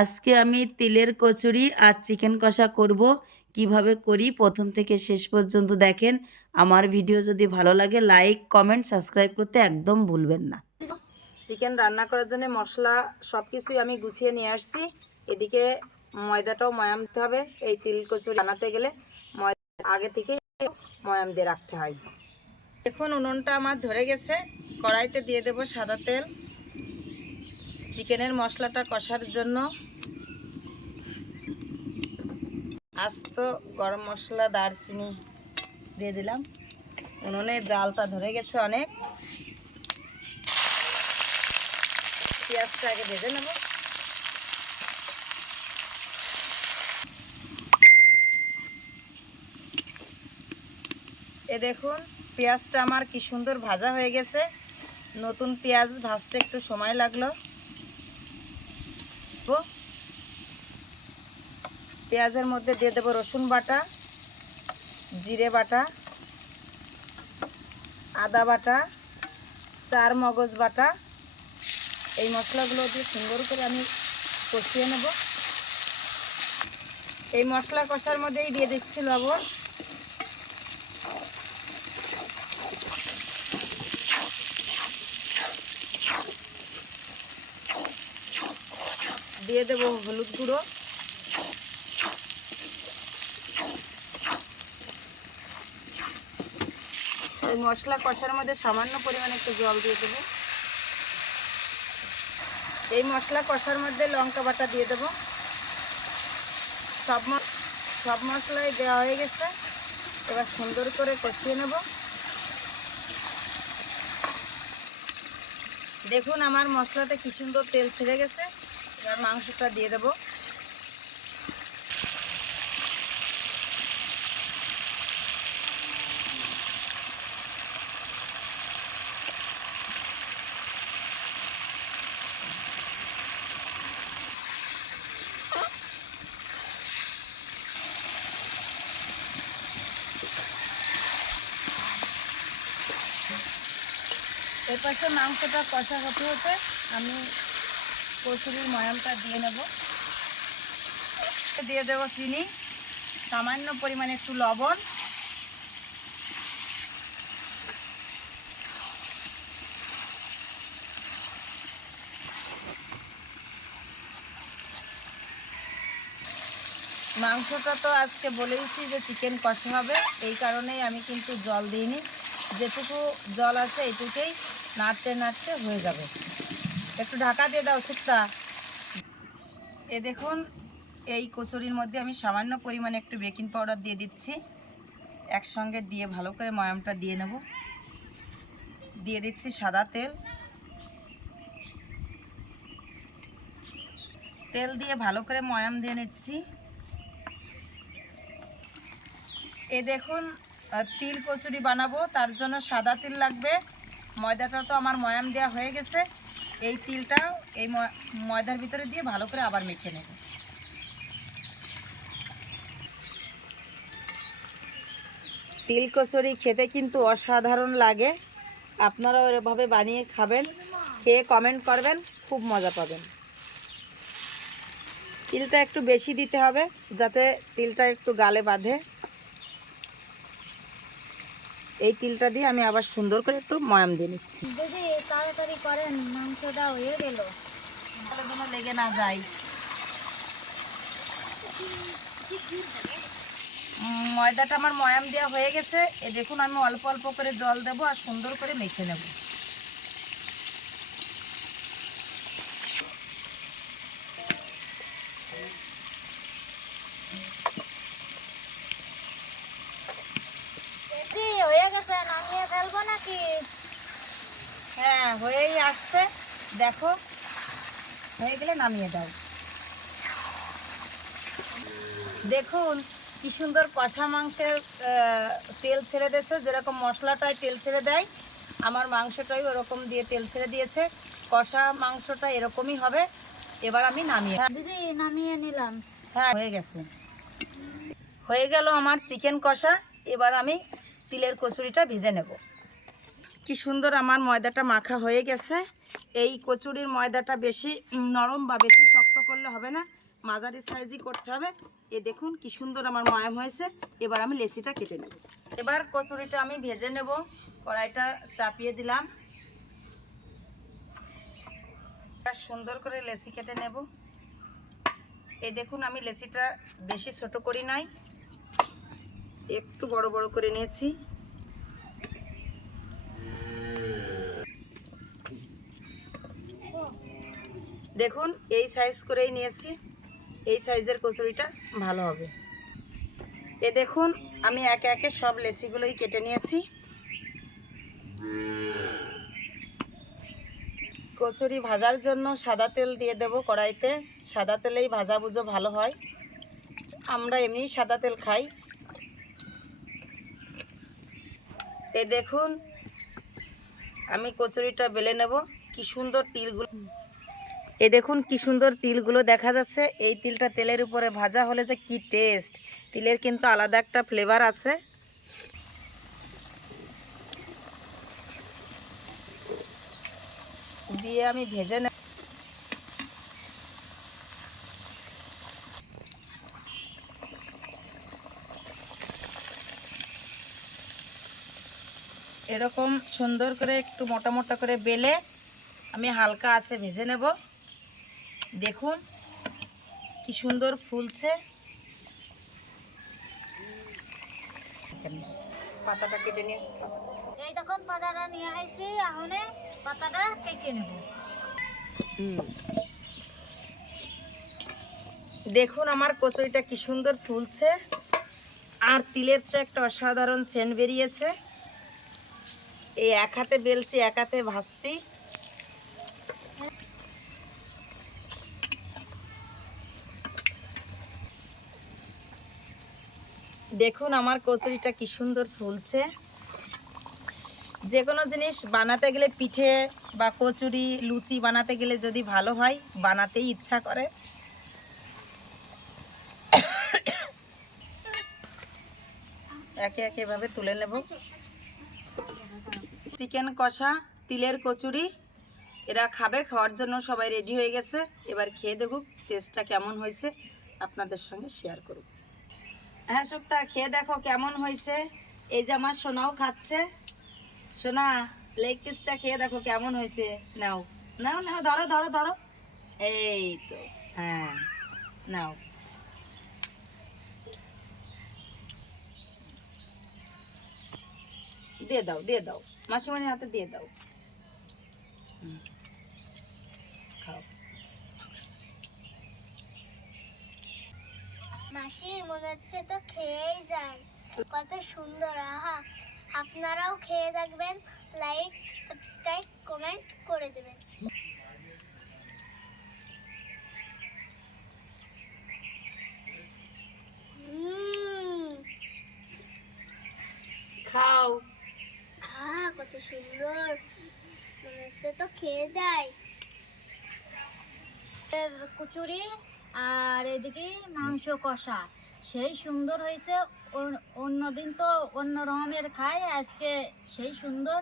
আজকে আমি তিলের কচুরি আর চিকেন কষা করব। কীভাবে করি? প্রথম থেকে শেষ পর্যন্ত দেখেন। আমার ভিডিও যদি ভালো লাগে লাইক কমেন্ট সাবস্ক্রাইব করতে একদম ভুলবেন না। চিকেন রান্না করার জন্য মশলা সব কিছুই আমি গুছিয়ে নিয়ে আসছি। এদিকে ময়দাটাও ময়াম দিতে হবে। এই তিল কচুরি বানাতে গেলে ময়দা আগে থেকে ময়াম দিয়ে রাখতে হয়। দেখুন, উনুনটা আমার ধরে গেছে। কড়াইতে দিয়ে দেব সাদা তেল। চিকেনের মশলাটা কষার জন্য আস্ত গরম মশলা দারচিনি দিয়ে দিলাম। উনুনে জালটা ধরে গেছে অনেক। পেঁয়াজটা আগে ভেজে নেব। এ দেখুন, পেঁয়াজটা আমার কি সুন্দর ভাজা হয়ে গেছে। নতুন পেঁয়াজ ভাজতে একটু সময় লাগল। দেবো। পেঁয়াজের মধ্যে দিয়ে দেবো রসুন বাটা, জিরে বাটা, আদা বাটা, চার মগজ বাটা। এই মশলাগুলো দিয়ে সুন্দর করে আমি কষিয়ে নেব। এই মশলা কষার মধ্যেই দিয়ে দিচ্ছি লবণ। দিয়ে দেবো হলুদ গুঁড়ো। এই মশলা কষার মধ্যে সামান্য পরিমাণে একটু জল দিয়ে দেবো। এই মশলা কষার মধ্যে লঙ্কা বাটা দিয়ে দেবো। সব সব মশলাই দেওয়া হয়ে গেছে। এবার সুন্দর করে কষিয়ে নেব। দেখুন আমার মশলাতে কি সুন্দর তেল ছেড়ে গেছে। এবার মাংসটা দিয়ে দেবো। পাশে মাংসটা কষা হতে হতে আমি কচুরির ময়ামটা দিয়ে নেব। দিয়ে দেবো চিনি, সামান্য পরিমাণে একটু লবণ। মাংসটা তো আজকে বলেইছি যে চিকেন কষা হবে, এই কারণেই আমি কিন্তু জল দিইনি। যেটুকু জল আছে এইটুকুই নাড়তে নাড়তে হয়ে যাবে। একটু ঢাকা দিয়ে দাও শুক্তা এ দেখুন, এই কচুরির মধ্যে আমি সামান্য পরিমাণে একটু বেকিং পাউডার দিয়ে দিচ্ছি। একসঙ্গে দিয়ে ভালো করে ময়ামটা দিয়ে নেব। দিয়ে দিচ্ছি সাদা তেল। তেল দিয়ে ভালো করে ময়াম দিয়ে নিচ্ছি। এ দেখুন তিল কচুরি বানাবো, তার জন্য সাদা তিল লাগবে। ময়দাটা তো আমার ময়াম দেওয়া হয়ে গেছে। এই তিলটা এই ময়- ময়দার ভিতরে দিয়ে ভালো করে আবার মেখে নেব। তিল কচুরি খেতে কিন্তু অসাধারণ লাগে। আপনারাও এভাবে বানিয়ে খাবেন, খেয়ে কমেন্ট করবেন, খুব মজা পাবেন। তিলটা একটু বেশি দিতে হবে যাতে তিলটা একটু গালে বাঁধে। এই তিলটা দিয়ে আমি আবার সুন্দর করে একটু ময়াম দিয়ে নিচ্ছি। তাড়াতাড়ি করেন মাংসটা হয়ে গেল। যেন লেগে না যায়। ময়দাটা আমার ময়াম দেওয়া হয়ে গেছে। এ দেখুন আমি অল্প অল্প করে জল দেবো আর সুন্দর করে মেখে নেব দিদি হয়ে গেছে নামিয়ে ফেলব নাকি হ্যাঁ হয়েই আসছে। দেখো হয়ে গেলে নামিয়ে দাও। দেখুন কি সুন্দর কষা মাংসের তেল ছেড়ে দিয়েছে। যেরকম মশলাটায় তেল ছেড়ে দেয়। আমার মাংসটাই ওরকম দিয়ে তেল ছেড়ে দিয়েছে। কষা মাংসটা এরকমই হবে। এবার আমি নামিয়ে দিদি নামিয়ে নিলাম। হ্যাঁ হয়ে গেছে। হয়ে গেল আমার চিকেন কষা। এবার আমি তিলের কচুরিটা ভেজে নেব। কি সুন্দর আমার ময়দাটা মাখা হয়ে গেছে। এই কচুরির ময়দাটা বেশি নরম বা বেশি শক্ত করলে হবে না, মাঝারি সাইজই করতে হবে। এ দেখুন কি সুন্দর আমার ময়াম হয়েছে। এবার আমি লেচিটা কেটে নেব। এবার কচুরিটা আমি ভেজে নেব। কড়াইটা চাপিয়ে দিলাম। সুন্দর করে লেচি কেটে নেব। এ দেখুন আমি লেচিটা বেশি ছোট করি নাই। একটু বড় বড় করে নিয়েছি। দেখুন, এই সাইজ করেই নিয়েছি। এই সাইজের কচুরিটা ভালো হবে। এ দেখুন, আমি একে একে সব লেচিগুলোই কেটে নিয়েছি। কচুরি ভাজার জন্য সাদা তেল দিয়ে দেব কড়াইতে। সাদা তেলেই ভাজা বুঝো ভালো হয়। আমরা এমনি সাদা তেল খাই। এ দেখুন, আমি কচুরিটা বেলে নেব। কি সুন্দর তিলগুলো। এ দেখুন কি সুন্দর তিলগুলো দেখা যাচ্ছে। এই তিলটা তেলের উপরে ভাজা হলে যে কি টেস্ট তিলের কিন্তু আলাদা একটা ফ্লেভার আছে। দিয়ে আমি ভেজে নেব এরকম সুন্দর করে একটু মোটা মোটা করে বেলে আমি হালকা আছে ভেজে নেব। দেখুন কি সুন্দর ফুলছে। পাতাটা কেটে নিয়ে। এই তখন পাতাটা নিয়ে আইছি এখন পাতাটা কেটে নেব। দেখুন আমার কচুরিটা কি সুন্দর ফুলছে। আর তিলের তো একটা অসাধারণ সেন্ট বেরিয়েছে। এই এক হাতে বেলছি এক হাতে ভাজছি। দেখুন আমার কচুরিটা কি সুন্দর ফুলছে। যে কোনো জিনিস বানাতে গেলে পিঠে বা কচুরি, লুচি বানাতে গেলে যদি ভালো হয়, বানাতেই ইচ্ছা করে। একে একে এভাবে তুলে নেব। চিকেন কষা, তিলের কচুরি, এরা খাবে, খাওয়ার জন্য সবাই রেডি হয়ে গেছে। এবার খেয়ে দেখুক টেস্টটা কেমন হয়েছে, আপনাদের সঙ্গে শেয়ার করব। হ্যাঁ সুক্তা খেয়ে দেখো কেমন হয়েছে। এই যে আমার সোনাও খাচ্ছে। সোনা লেগ পিসটা খেয়ে দেখো কেমন হয়েছে। নাও নাও নাও, ধরো ধরো ধরো। এই তো হ্যাঁ নাও। দিয়ে দাও দিয়ে দাও। মাসিমণির হাতে দিয়ে দাও হুম। খাও মাসি মনে হচ্ছে তো খেয়েই যায় কত সুন্দর আহা। আপনারাও খেয়ে দেখবেন লাইক সাবস্ক্রাইব কমেন্ট করে দেবেন। খাও। আহা কত সুন্দর। মনে হচ্ছে তো খেয়ে যায় কচুরি আর এদিকে মাংস কষা। সেই সুন্দর হয়েছে। অন্যদিন তো অন্য রকমের খায়। আজকে সেই সুন্দর।